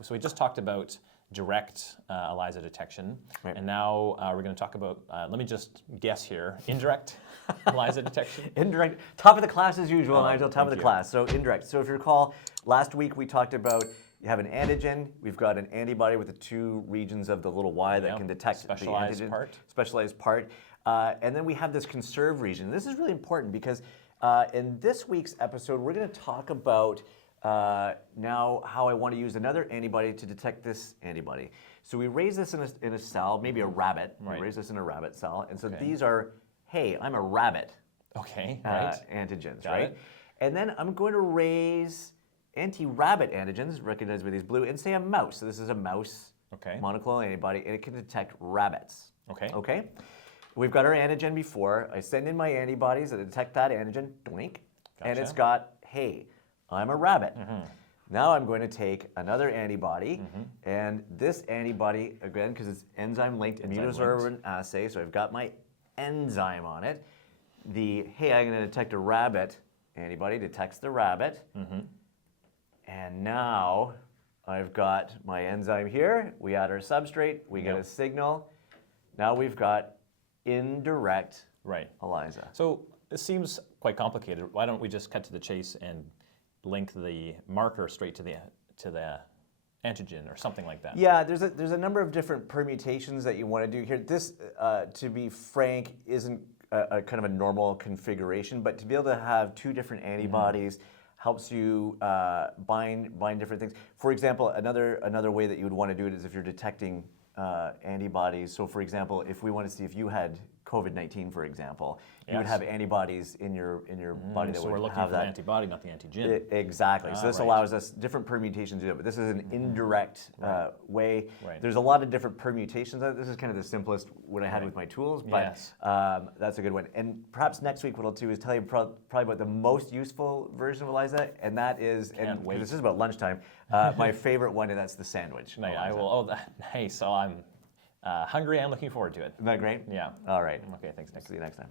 So we just talked about direct ELISA detection, Right. and now we're going to talk about, let me just guess here, indirect ELISA detection? Indirect, top of the class as usual, Nigel, top of the you. class. So indirect. So if you recall, last week we talked about you have an antigen, we've got an antibody with the two regions of the little Y that can detect specialized the antigen. part. Specialized part. And then we have this conserved region. This is really important because in this week's episode, we're going to talk about now how I want to use another antibody to detect this antibody. So we raise this in a cell, maybe a rabbit. Right. We raise this in a rabbit cell. And so these are, hey, I'm a rabbit. Okay, right. Antigens, Got right? it. And then I'm going to raise anti-rabbit antigens, recognized by these blue, and say a mouse. So this is a mouse monoclonal antibody, and it can detect rabbits. Okay. Okay? We've got our antigen before. I send in my antibodies that detect that antigen, doink, and it's got, hey, I'm a rabbit. Now I'm going to take another antibody, and this antibody, again, because it's enzyme-linked immunosorbent assay, so I've got my enzyme on it. The, hey, I'm going to detect a rabbit antibody, detects the rabbit. And now I've got my enzyme here. We add our substrate, we get a signal. Now we've got indirect ELISA. So this seems quite complicated. Why don't we just cut to the chase and link the marker straight to the antigen or something like that? Yeah, there's a number of different permutations that you want to do here. This, to be frank, isn't a kind of a normal configuration, but to be able to have two different antibodies helps you bind different things. For example, another way that you would want to do it is if you're detecting antibodies. So for example, if we want to see if you had COVID-19, for example, you would have antibodies in your body that would have that. So we're looking for the antibody, not the antigen. Exactly. So this allows us different perminations to do it, but this is an indirect way. There's a lot of different permutations. This is kind of the simplest what I had with my tools, but that's a good one. And perhaps next week what I'll do is tell you probably about the most useful version of ELISA, and that is, and this is about lunchtime, my favorite one, and that's the sandwich. I will. Nice. So I'm hungry and looking forward to it. Isn't that great? Yeah. All right. Okay. Thanks. See you next time.